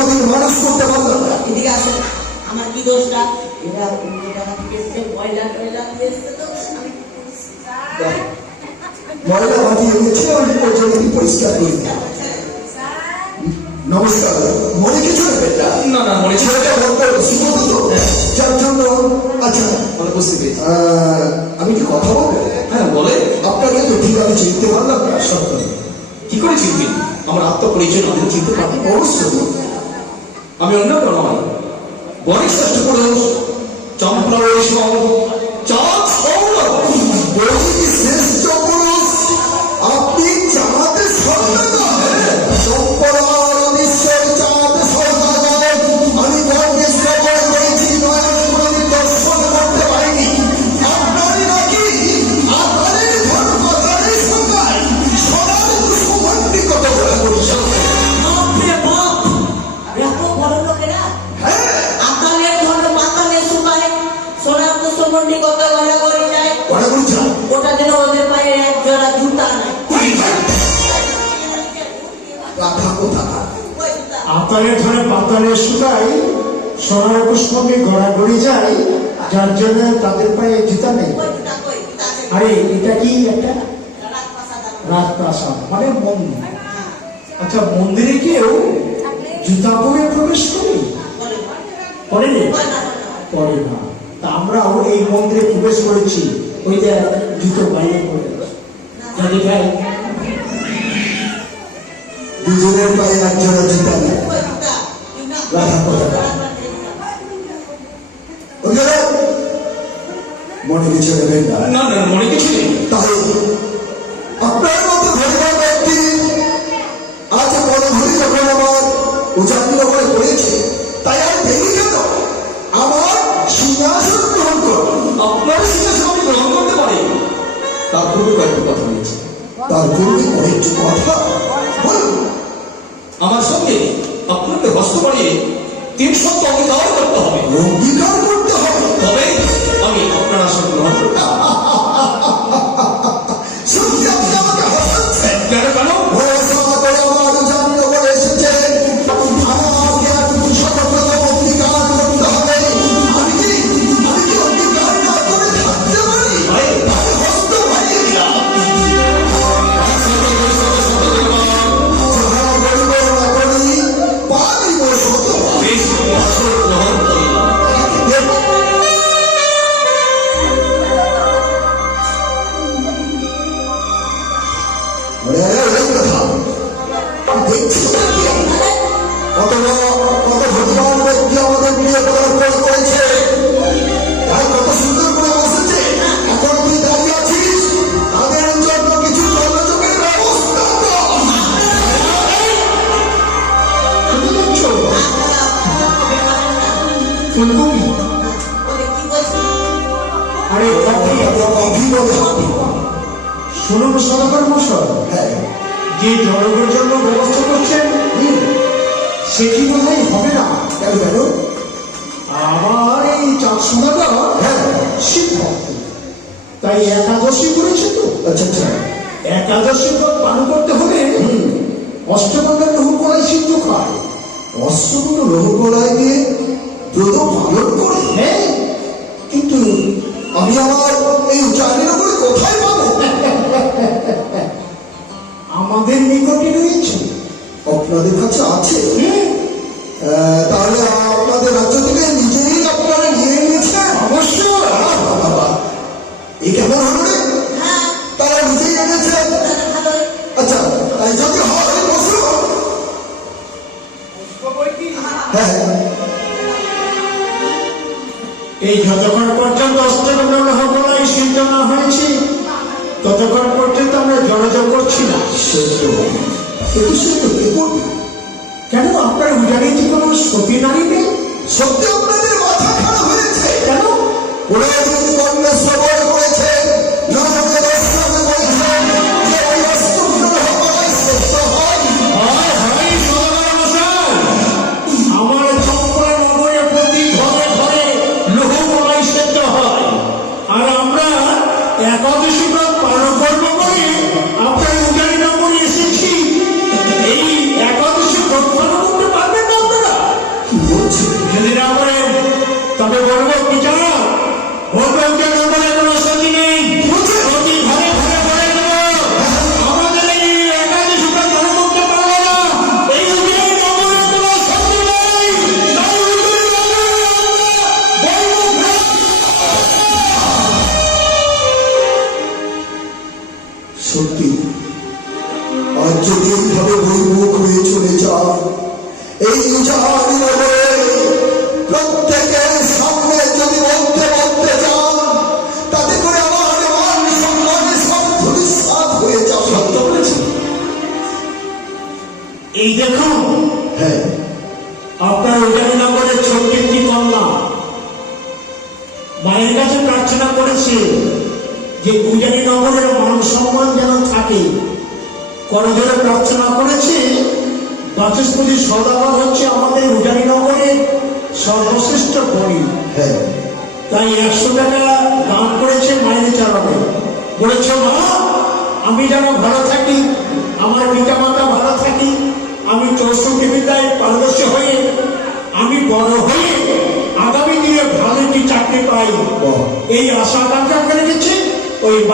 কোনোদিন মানুষ করতে পারলাম না। এদিকে আসো। আমার কি দোষটা? এরা অন্য জায়গা থেকে এসছে ময়লা টয়লা দিয়ে এসছে তো। আমি কি ময়লা মাটি এনেছে ওই ওই পরিষ্কার করে? নমস্কার মনে কিছু না না না মনে ছেলেটা বলতে সুমত তো যার জন্য আচ্ছা মানে বুঝতে পেরেছি আহ, আমি কি কথা বলব? হ্যাঁ বলে আপনাকে তো ঠিক আমি চিনতে পারলাম না। সত্য কি করে চিনবি? আমার আত্মপরিচয় দিলে চিনতে পারবি। অবশ্যই। আমি অন্য নয় বণিক শ্রেষ্ঠ পুরুষ চম্পলা আতালে ধরে পাতালে শুকাই সোনার পুষ্পকে গড়াগড়ি যায় যার জন্য তাদের পায়ে জুতা নেই। ওই জুতা কই? জুতা আছে। আরে এটা কি একটা? রাজপ্রাসাদ। মানে মন্দির। আচ্ছা মন্দিরে কেউ জুতা পরে প্রবেশ করি? করে নি। ওই না, না। করে না। তা আমরাও এই মন্দিরে প্রবেশ করেছি। ওই যে জুতো বাইরে ভাই দুজনের পায়ে এক জোড়া জুতা নেই। কিছু না না না মনে কিছু নেই। তাই আপনার মতো ধরিবার ব্যক্তি আজ যখন আমার উজানির ওপরে পড়েছে তাই আর দেরি কেন? আমার সিংহাসন গ্রহণ করুন আপনার সিংহাসন আমি গ্রহণ করতে পারি। তার পূর্বে কয়েকটি কথা রয়েছে তার পূর্বে অনেকটি কথা বলুন। আমার সঙ্গে আপনাকে হস্ত বাড়িয়ে তিন সত্য অঙ্গীকার করতে হবে। অঙ্গীকার করতে হবে। তবে কি আরে অভি বলে শুনুন সরকার মশাই। হ্যাঁ, যে জনগণের জন্য ব্যবস্থা করছেন সে কি বোধহয় হবে না? কেন কেন? আমার এই চাঁদ সোনাটা হ্যাঁ, শিব ভক্ত তাই একাদশী করেছে তো। আচ্ছা আচ্ছা। একাদশী ব্রত পান করতে হলে অষ্টমঙ্গল বহু কলাই সিদ্ধ খায়। অশ্বগুলো লোহকলায় দিয়ে ব্রত পালন করে। হ্যাঁ। কিন্তু আমি আমার এই উচ্চারণের উপরে কোথায় পাবো? আমাদের নিকটে রয়েছে। আপনাদের কাছে আছে? এই যতক্ষণ পর্যন্ত সিদ্ধ না হয়েছে ততক্ষণ পর্যন্ত আমরা জলযোগ করছি না। সত্য কিন্তু সত্য কেন আপনার উজানে কি কোনো সতী নারী নেই? সত্যি আপনাদের মাথা খারাপ হয়েছে। কেন? পুরোহিত আর যদি এইভাবে বৈমুখ হয়ে চলে যায় এই উজানি নগরে প্রত্যেকের সামনে যদি বলতে বলতে যান তাতে করে আমার মান সম্মান সব হয়ে সত্য বলেছি। এই দেখুন হ্যাঁ। আপনার উজানিনগরের ছোট্ট একটি কন্যা? মায়ের কাছে প্রার্থনা করেছে যে উজানিনগরের মান সম্মান যেন থাকে। করজোরে প্রার্থনা করেছে। বাচস্পতি সদাগর হচ্ছে আমাদের উজানিনগরের সর্বশ্রেষ্ঠ বড়ি হ্যাঁ। তাই একশো টাকা দান করেছে মায়ের চালাবে বলেছ মা আমি যেন ভালো থাকি আমার পিতা মাতা ভালো থাকি আমি চৌষট্টি বিদ্যায় পারদর্শী হয়ে আমি বড় হয়ে আগামী দিনে ভালো একটি চাকরি পাই। এই আশা আকাঙ্ক্ষা করে গেছে ওই